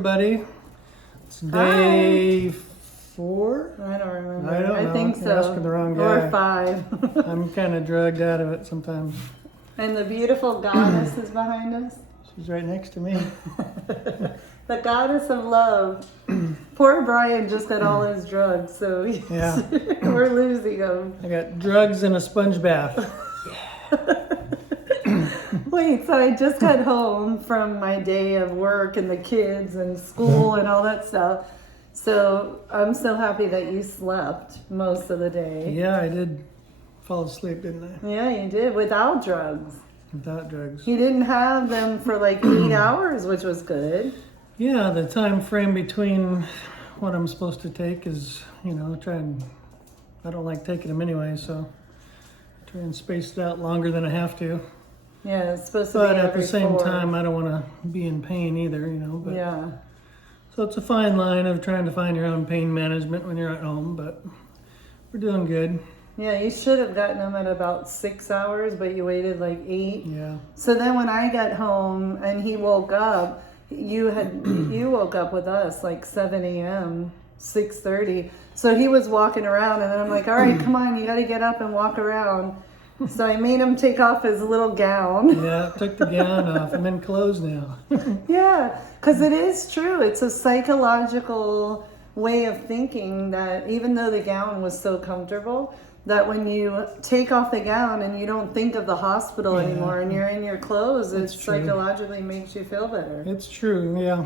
everybody. It's day 4. I don't remember. I don't know. Think You're so. asking the wrong guy. Or 5. I'm kind of drugged out of it sometimes. And the beautiful goddess is behind us. She's right next to me. The goddess of love. Poor Brian just got all his drugs, so Yeah. we're losing him. I got drugs and a sponge bath. Wait, so I just got home from my day of work and the kids and school and all that stuff. So I'm so happy that you slept most of the day. Yeah, I did fall asleep, didn't I? Yeah, you did, without drugs. Without drugs. You didn't have them for like 8 hours, which was good. Yeah, the time frame between what I'm supposed to take is, I don't like taking them anyway, so try and space it out longer than I have to. Yeah, it's supposed to But be at every the same 4. time, I don't want to be in pain either, But Yeah. So it's a fine line of trying to find your own pain management when you're at home, but we're doing good. Yeah, you should have gotten them at about 6 hours, but you waited like 8. Yeah. So then when I got home and he woke up, you woke up with us like 7 a.m., 6:30. So he was walking around and then I'm like, all right, come on, you got to get up and walk around. So I made him take off his little gown. Yeah, took the gown off. I'm in clothes now. Yeah, because it is true. It's a psychological way of thinking that even though the gown was so comfortable, that when you take off the gown and you don't think of the hospital anymore and you're in your clothes, it psychologically makes you feel better. It's true, yeah.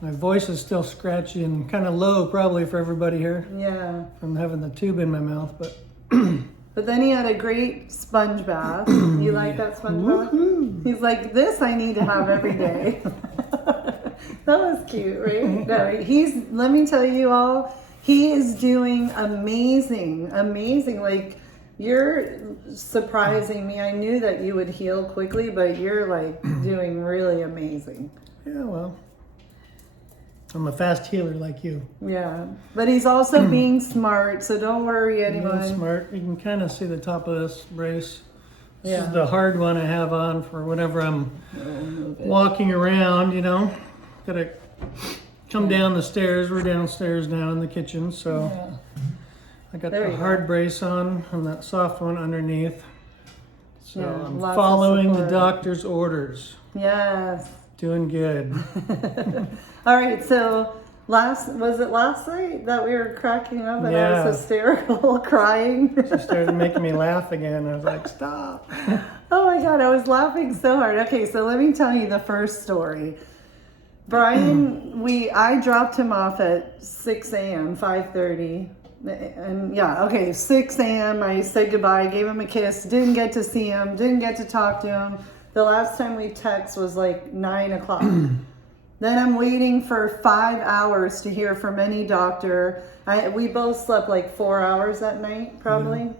My voice is still scratchy and kind of low probably for everybody here Yeah. from having the tube in my mouth, but But then he had a great sponge bath. You like that sponge bath? He's like, this I need to have every day. That was cute, right? No, let me tell you all, he is doing amazing. Like, you're surprising me. I knew that you would heal quickly, but you're like doing really amazing. yeah, well, I'm a fast healer like you. Yeah, but he's also being smart, so don't worry, anyone. Being smart. You can kind of see the top of this brace. This Yeah. is the hard one I have on for whenever I'm walking around, Gotta come down the stairs. We're downstairs now in the kitchen, so I got There the you hard go. brace on and that soft one underneath. So Yeah, I'm lots of following the support. doctor's orders. Yes. Doing good. All right, so was it last night that we were cracking up and I Yeah. was hysterical, crying? She started making me laugh again. I was like, stop. Oh my God, I was laughing so hard. Okay, so let me tell you the first story. Brian, I dropped him off at 6 a.m., 5:30. And yeah, okay, 6 a.m. I said goodbye, gave him a kiss, didn't get to see him, didn't get to talk to him. The last time we text was like 9 o'clock. Then I'm waiting for 5 hours to hear from any doctor. We both slept like 4 hours that night, probably.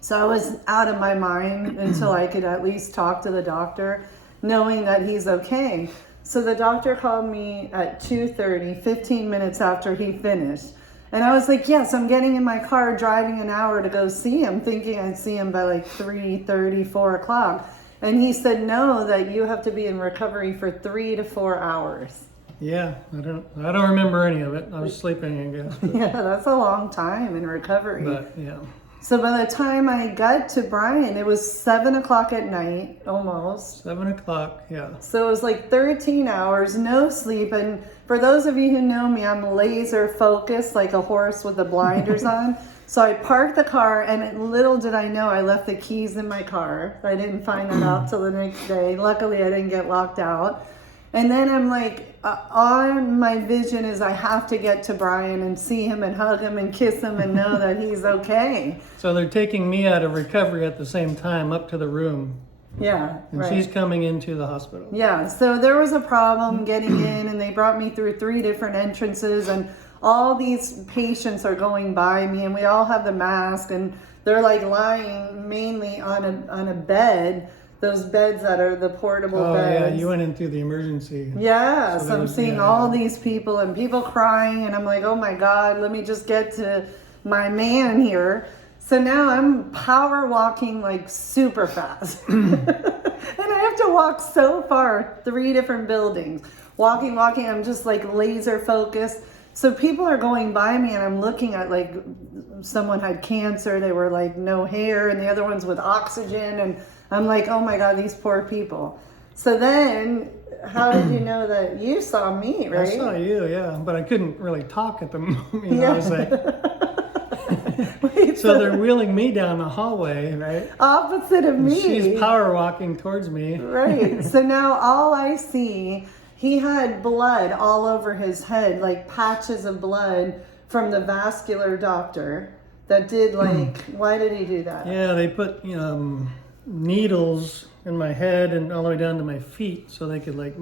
So I was out of my mind until I could at least talk to the doctor, knowing that he's okay. So the doctor called me at 2:30, 15 minutes after he finished. And I was like, yes, I'm getting in my car, driving an hour to go see him, thinking I'd see him by like 3:30, 4 o'clock. And he said, no, that you have to be in recovery for 3 to 4 hours. Yeah, I don't remember any of it. I was sleeping, I guess. Yeah, that's a long time in recovery. But yeah. So by the time I got to Brian, it was 7 o'clock at night, almost. 7 o'clock, yeah. So it was like 13 hours, no sleep. And for those of you who know me, I'm laser focused like a horse with the blinders on. So I parked the car and little did I know I left the keys in my car. I didn't find that out till the next day. Luckily I didn't get locked out. And then I'm like, on my vision is I have to get to Brian and see him and hug him and kiss him and know that he's okay. So they're taking me out of recovery at the same time up to the room. Yeah, And right. she's coming into the hospital. Yeah, so there was a problem getting in and they brought me through 3 different entrances and all these patients are going by me and we all have the mask and they're like lying mainly on a bed, those beds that are the portable Oh beds. yeah, you went in through the emergency. Yeah, So so I'm there's- seeing yeah. all these people and people crying and I'm like, oh my God, let me just get to my man here. So now I'm power walking like super fast. And I have to walk so far, 3 different buildings. walking. I'm just like laser focused. So people are going by me and I'm looking at like someone had cancer. They were like no hair and the other one's with oxygen. And I'm like, oh my God, these poor people. So then how did you know that you saw me, right? I saw you, yeah, but I couldn't really talk at the moment. You know, I was like, Wait, so they're wheeling me down the hallway, right? opposite of me. She's power walking towards me. Right. So now all I see, he had blood all over his head, like patches of blood from the vascular doctor that did like, why did he do that? Yeah, they put needles in my head and all the way down to my feet so they could like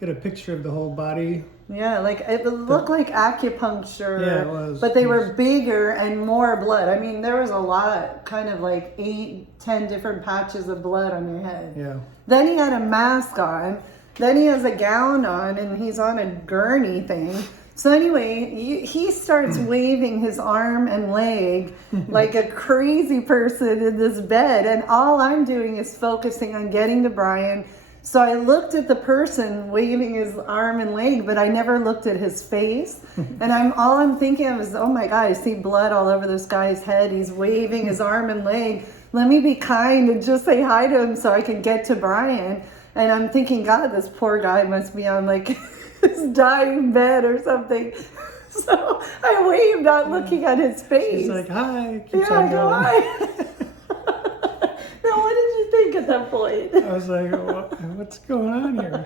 get a picture of the whole body. Yeah, like it looked like acupuncture. Yeah, it was. But they were bigger and more blood. I mean, there was a lot, kind of like 8-10 different patches of blood on your head. Yeah. Then he had a mask on. Then he has a gown on and he's on a gurney thing. So anyway, he starts waving his arm and leg like a crazy person in this bed. And all I'm doing is focusing on getting to Brian. So I looked at the person waving his arm and leg, but I never looked at his face. And all I'm thinking of is, oh my God, I see blood all over this guy's head. He's waving his arm and leg. Let me be kind and just say hi to him so I can get to Brian. And I'm thinking, God, this poor guy must be on like his dying bed or something. So I waved, not looking at his face. She's like, hi. Yeah, I go, hi. Now, what did you think at that point? I was like, what's going on here?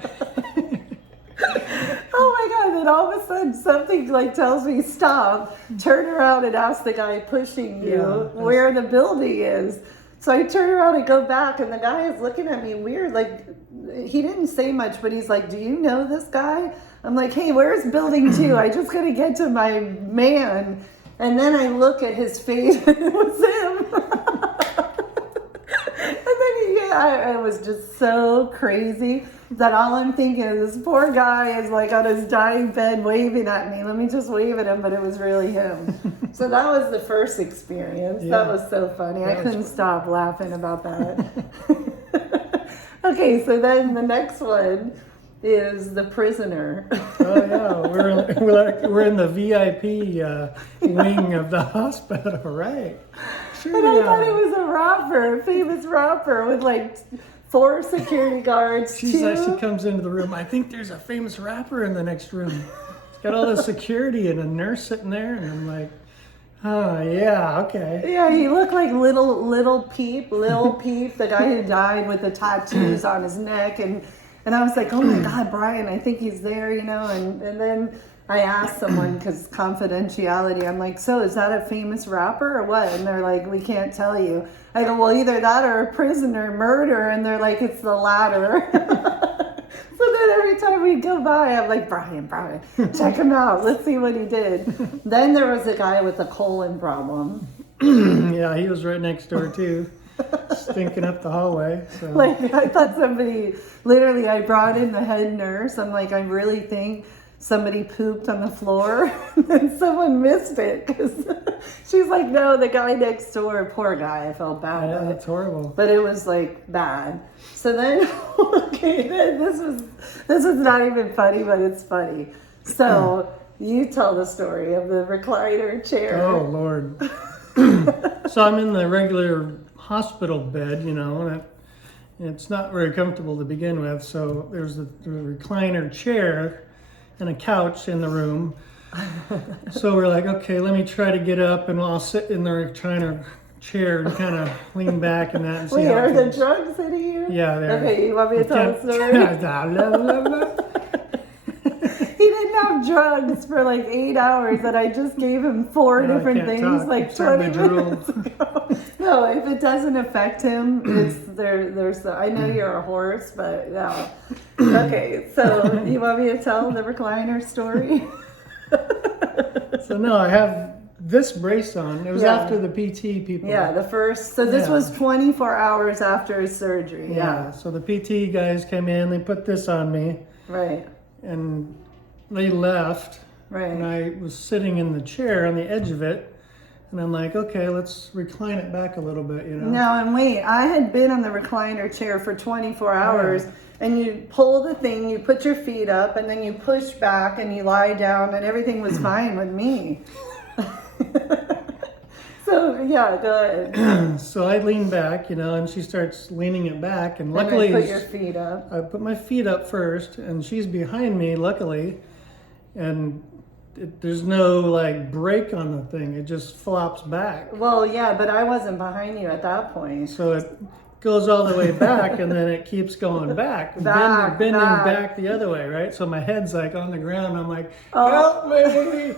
Oh my God, then all of a sudden something like tells me stop, turn around and ask the guy pushing you where the building is. So I turn around and go back and the guy is looking at me weird, like he didn't say much, but he's like, do you know this guy? I'm like, hey, where's building 2? I just gotta get to my man. And then I look at his face and it was him. I was just so crazy that all I'm thinking is this poor guy is like on his dying bed waving at me. Let me just wave at him, but it was really him. So that was the first experience. Yeah. That was so funny. I couldn't stop laughing about that. Okay, so then the next one is the prisoner. Oh yeah, we're in the VIP wing of the hospital, right? Sure. And I thought it was a rapper, a famous rapper with like 4 security guards. She comes into the room. I think there's a famous rapper in the next room. He's got all the security and a nurse sitting there, and I'm like, oh yeah, okay. Yeah, he looked like Lil Peep, the guy who died with the tattoos on his neck, and I was like, oh my God, Brian, I think he's there, you know, and then I asked someone, because confidentiality, I'm like, so is that a famous rapper or what? And they're like, we can't tell you. I go, well, either that or a prisoner murder, and they're like, it's the latter. So then every time we go by, I'm like, Brian, check him out. Let's see what he did. Then there was a guy with a colon problem. Yeah, he was right next door too, stinking up the hallway. So. Like, I thought somebody, literally, I brought in the head nurse. I'm like, I really think somebody pooped on the floor and someone missed it. Because she's like, no, the guy next door, poor guy, I felt bad. Yeah, that's horrible. But it was like bad. So then, okay, then this was not even funny, but it's funny. So you tell the story of the recliner chair. Oh Lord. So I'm in the regular hospital bed, you know, and it's not very comfortable to begin with. So there's the recliner chair and a couch in the room. So we're like, okay, let me try to get up and I'll sit in the recliner chair and kind of lean back and that and see Wait, how are it the goes. drugs hitting you? Yeah, they're. Okay, you want me to tell the story? He didn't have drugs for like 8 hours and I just gave him 4 Yeah, I different can't things talk. like I'm starting 20 to drool. minutes ago. No, if it doesn't affect him, there's I know you're a horse, but no. Okay, so you want me to tell the recliner story? So no, I have this brace on. It was Yeah. after the PT people. Yeah, the first, so this Yeah. was 24 hours after his surgery. Yeah. So the PT guys came in, they put this on me, Right, and they left. And right. I was sitting in the chair on the edge of it, And I'm like, okay, let's recline it back a little bit, you know. Now, and wait, I had been on the recliner chair for 24 hours, and you pull the thing, you put your feet up, and then you push back and you lie down, and everything was fine with me. So, yeah, go ahead. So I lean back, you know, and she starts leaning it back, and And luckily then put your feet up. I put my feet up first, and she's behind me, luckily, and there's no like brake on the thing. It just flops back. Well, yeah, but I wasn't behind you at that point. So it goes all the way back, and then it keeps going back, bending back the other way, right? So my head's like on the ground. I'm like, help me!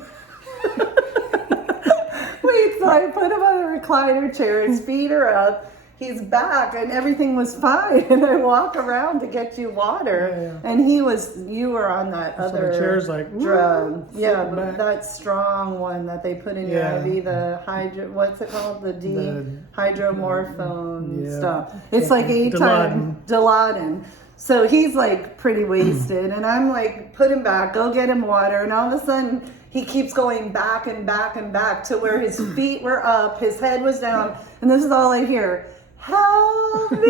Wait, so I put him on a recliner chair, his feet are up, he's back, and everything was fine. And I walk around to get you water, and you were on that So other the chair's like, drug. Yeah, sitting back. that strong one that they put in your IV, the what's it called? The hydromorphone stuff. It's like 8 times Dilaudid. So he's like pretty wasted, and I'm like, put him back, go get him water, and all of a sudden he keeps going back and back and back to where his feet were up, his head was down, and this is all I hear, help me!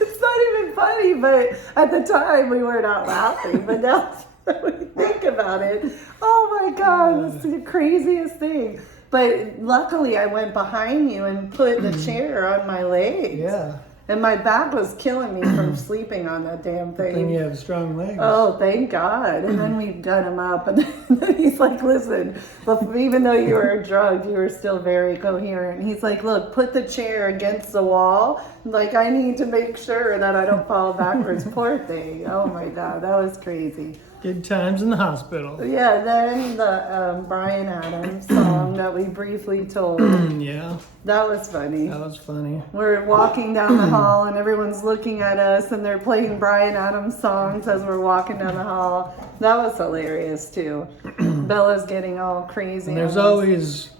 It's not even funny, but at the time we were not laughing, but now when we think about it, oh my God, it's the craziest thing. But luckily I went behind you and put the chair on my legs. Yeah. And my back was killing me from sleeping on that damn thing. Then you have strong legs. Oh, thank God. And then we got him up, and then he's like, listen, but even though you were drugged, you were still very coherent. He's like, look, put the chair against the wall. Like, I need to make sure that I don't fall backwards. Poor thing. Oh my God, that was crazy. Good times in the hospital. Yeah, then the Bryan Adams song that we briefly told. Yeah, That was funny. that was funny. We're walking down the hall and everyone's looking at us and they're playing Bryan Adams songs as we're walking down the hall. That was hilarious too. Bella's getting all crazy. And there's on us. always,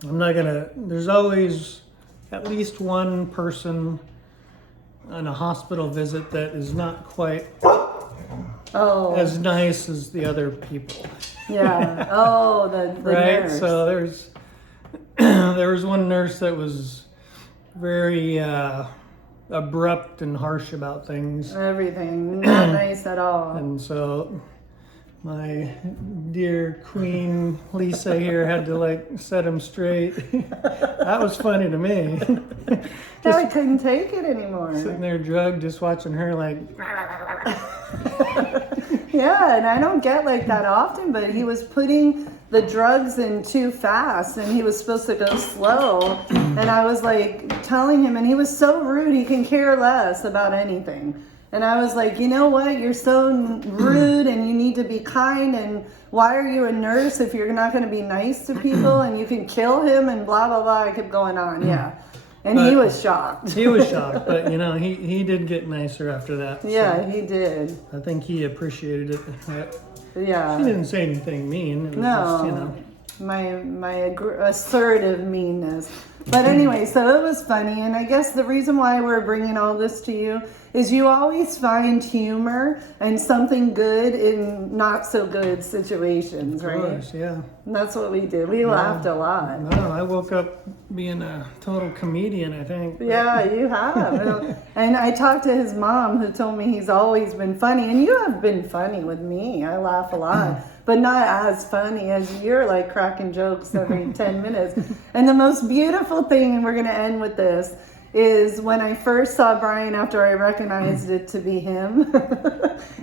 there's always at least one person on a hospital visit that is not quite as nice as the other people. Yeah. Oh, the Right? nurse. So there was one nurse that was very abrupt and harsh about things. Everything. Not nice at all. And so my dear Queen Lisa here had to like set him straight. That was funny to me. I couldn't take it anymore. Sitting there drugged, just watching her like. Yeah, and I don't get like that often, but he was putting the drugs in too fast and he was supposed to go slow. And I was like telling him, and he was so rude, he can care less about anything. And I was like, you know what, you're so rude and you need to be kind, and why are you a nurse if you're not going to be nice to people, and you can kill him and blah, blah, blah. I kept going on, yeah. And he was shocked. He was shocked, but you know, he did get nicer after that. Yeah, he did. I think he appreciated it. Yeah. He didn't say anything mean. It was just, you know. my assertive meanness. But anyway, so it was funny, and I guess the reason why we're bringing all this to you is you always find humor and something good in not so good situations, right? Of course, yeah. And that's what we did. We laughed a lot. No, I woke up being a total comedian, I think. Yeah, you have. And I talked to his mom, who told me he's always been funny, and you have been funny with me. I laugh a lot. But not as funny as you're like cracking jokes every 10 minutes. And the most beautiful thing, and we're going to end with this, is when I first saw Brian after I recognized it to be him.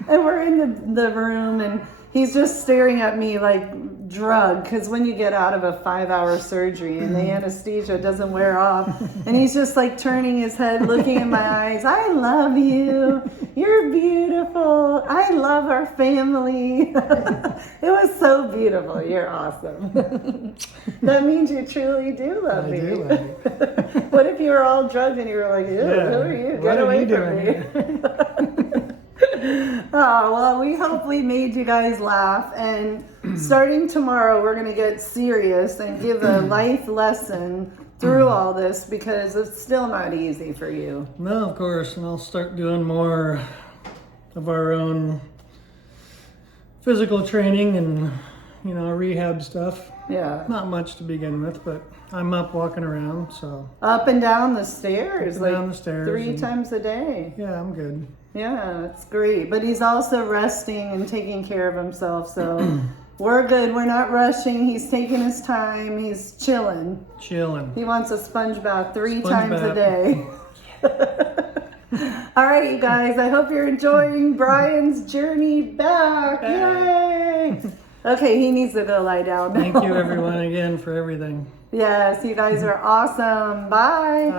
And we're in the room and he's just staring at me like drugged, because when you get out of a 5-hour surgery and the anesthesia doesn't wear off, and he's just like turning his head, looking in my eyes, I love you, you're beautiful, I love our family. It was so beautiful. You're awesome. That means you truly do love me. I do love you. What if you were all drugged and you were like, ew, who are you? Get away from me. Oh, well, we hope we made you guys laugh. And starting tomorrow, we're going to get serious and give a life lesson through all this, because it's still not easy for you. No, of course. And I'll start doing more of our own physical training and rehab stuff. Yeah. Not much to begin with, but I'm up walking around, so Up and down the stairs, Up and like down the stairs 3 and- times a day. yeah, I'm good. Yeah, that's great. But he's also resting and taking care of himself, so we're good. We're not rushing. He's taking his time. He's chilling. Chilling. He wants a sponge bath 3 Sponge times a bath. day. All right, you guys. I hope you're enjoying Brian's journey back. Yay! Okay, he needs to go lie down now. Thank you everyone again for everything. Yes, you guys are awesome. Bye.